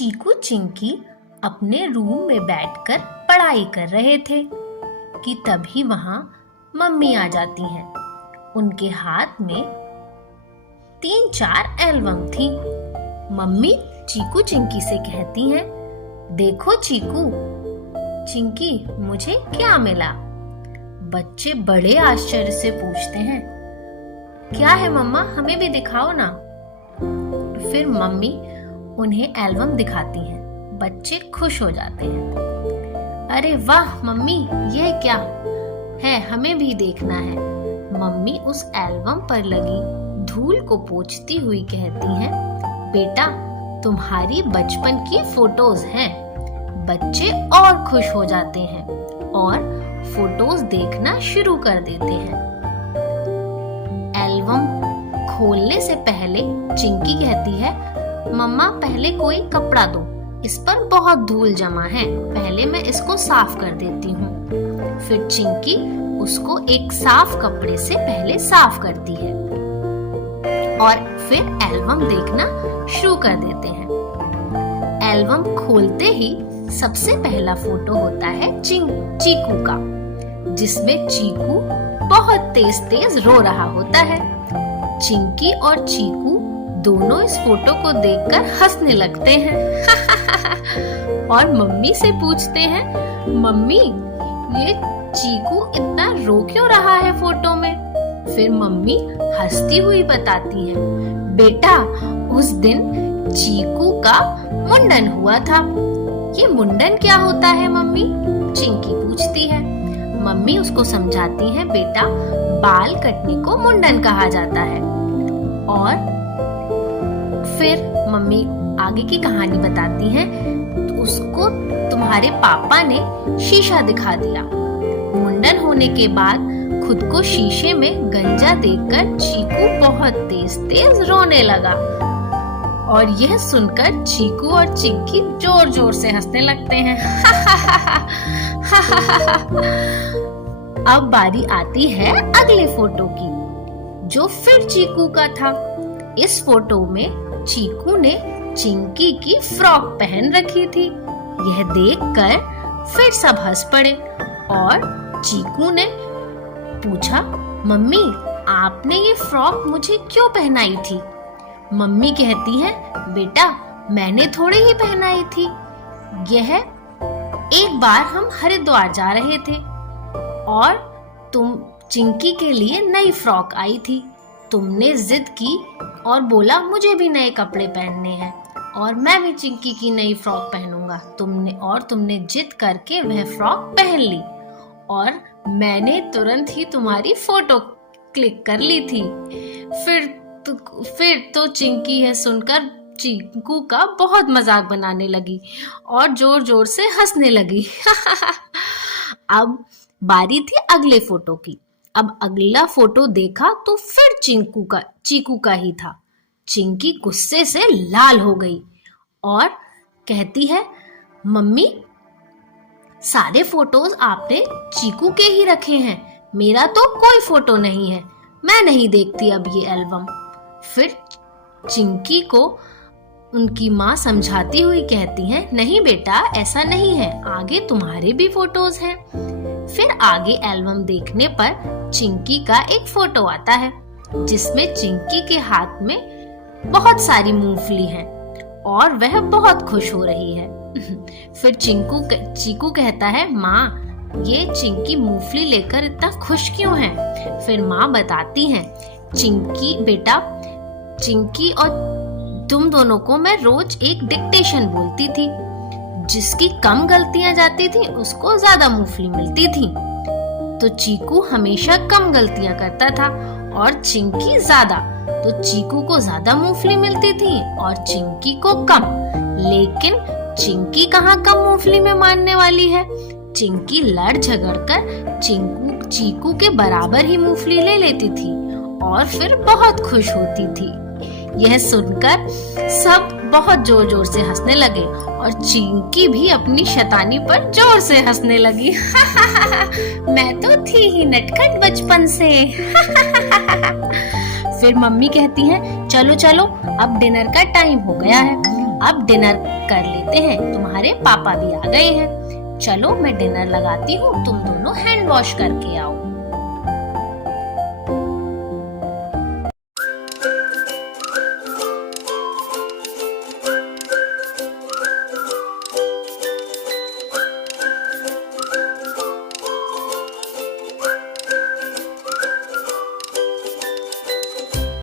चीकू चिंकी अपने रूम में बैठकर पढ़ाई कर रहे थे कि तभी वहां मम्मी आ जाती हैं। उनके हाथ में 3-4 एल्बम थी। मम्मी चीकू चिंकी से कहती हैं, देखो चीकू चिंकी मुझे क्या मिला। बच्चे बड़े आश्चर्य से पूछते हैं, क्या है मम्मा, हमें भी दिखाओ ना। फिर मम्मी उन्हें एल्बम दिखाती हैं। बच्चे खुश हो जाते हैं। अरे वाह मम्मी, यह क्या है, हमें भी देखना है। मम्मी उस एल्बम पर लगी धूल को पोंछती हुई कहती हैं, बेटा तुम्हारी बचपन की फोटोज हैं। बच्चे और खुश हो जाते हैं और फोटोज देखना शुरू कर देते हैं। एल्बम खोलने से पहले चिंकी कहती है, मम्मा पहले कोई कपड़ा दो, इस पर बहुत धूल जमा है, पहले मैं इसको साफ कर देती हूँ। फिर चिंकी उसको एक साफ कपड़े से पहले साफ करती है और फिर एल्बम देखना शुरू कर देते हैं। एल्बम खोलते ही सबसे पहला फोटो होता है चीकू का, जिसमें चीकू बहुत तेज तेज रो रहा होता है। चिंकी और चीकू दोनों इस फोटो को देखकर हंसने लगते हैं और मम्मी से पूछते हैं, मम्मी ये चीकू इतना रो क्यों रहा है फोटो में। फिर मम्मी हंसती हुई बताती है, बेटा उस दिन चीकू का मुंडन हुआ था। ये मुंडन क्या होता है मम्मी, चिंकी पूछती है। मम्मी उसको समझाती हैं, बेटा बाल कटने को मुंडन कहा जाता है। और फिर मम्मी आगे की कहानी बताती हैं, तो उसको तुम्हारे पापा ने शीशा दिखा दिया। मुंडन होने के बाद खुद को शीशे में गंजा देखकर चीकू बहुत तेज तेज रोने लगा और यह सुनकर चीकू और चिंकी जोर जोर से हंसने लगते हैं। अब बारी आती है अगले फोटो की, जो फिर चीकू का था। इस फोटो में चीकू ने चिंकी की फ्रॉक पहन रखी थी। यह देखकर फिर सब हंस पड़े और चीकू ने पूछा, मम्मी आपने ये फ्रॉक मुझे क्यों पहनाई थी। मम्मी कहती है, बेटा मैंने थोड़ी ही पहनाई थी, यह एक बार हम हरिद्वार जा रहे थे और तुम चिंकी के लिए नई फ्रॉक आई थी। तुमने जिद की और बोला मुझे भी नए कपड़े पहनने हैं और मैं भी चिंकी की नई फ्रॉक पहनूंगा। तुमने जिद करके वह फ्रॉक पहन ली और मैंने तुरंत ही तुम्हारी फोटो क्लिक कर ली थी। फिर तो चिंकी यह सुनकर चीकू का बहुत मजाक बनाने लगी और जोर जोर से हंसने लगी। अब बारी थी अगले फोटो की। अब अगला फोटो देखा तो फिर चीकू का ही था। चिंकी गुस्से से लाल हो गई और कहती है, मम्मी सारे फोटोज आपने चीकू के ही रखे हैं, मेरा तो कोई फोटो नहीं है, मैं नहीं देखती अब ये एल्बम। फिर चिंकी को उनकी माँ समझाती हुई कहती हैं, नहीं बेटा ऐसा नहीं है, आगे तुम्हारे भी फोटोज हैं। फिर आगे एल्बम देखने पर चिंकी का एक फोटो आता है, जिसमें चिंकी के हाथ में बहुत सारी मूंगफली है और वह बहुत खुश हो रही है। फिर चीकू कहता है, माँ ये चिंकी मूंगफली लेकर इतना खुश क्यों है। फिर माँ बताती हैं, बेटा चिंकी और तुम दोनों को मैं रोज एक डिक्टेशन बोलती थी, जिसकी कम गलतियां जाती थी उसको ज्यादा मूंगफली मिलती थी। तो चीकू हमेशा कम गलतियां करता था और चिंकी ज्यादा, तो चीकू को ज्यादा मूंगफली मिलती थी और चिंकी को कम। लेकिन चिंकी कहाँ कम मूंगफली में मानने वाली है। चिंकी लड़ झगड़ कर चीकू के बराबर ही मूंगफली ले लेती थी और फिर बहुत खुश होती थी। यह सुनकर सब बहुत जोर जोर से हंसने लगे और चिंकी भी अपनी शैतानी पर जोर से हंसने लगी। मैं तो थी ही नटखट बचपन से। फिर मम्मी कहती हैं, चलो चलो अब डिनर का टाइम हो गया है। अब डिनर कर लेते हैं, तुम्हारे पापा भी आ गए हैं। चलो मैं डिनर लगाती हूँ, तुम दोनों हैंड वॉश करके आओ।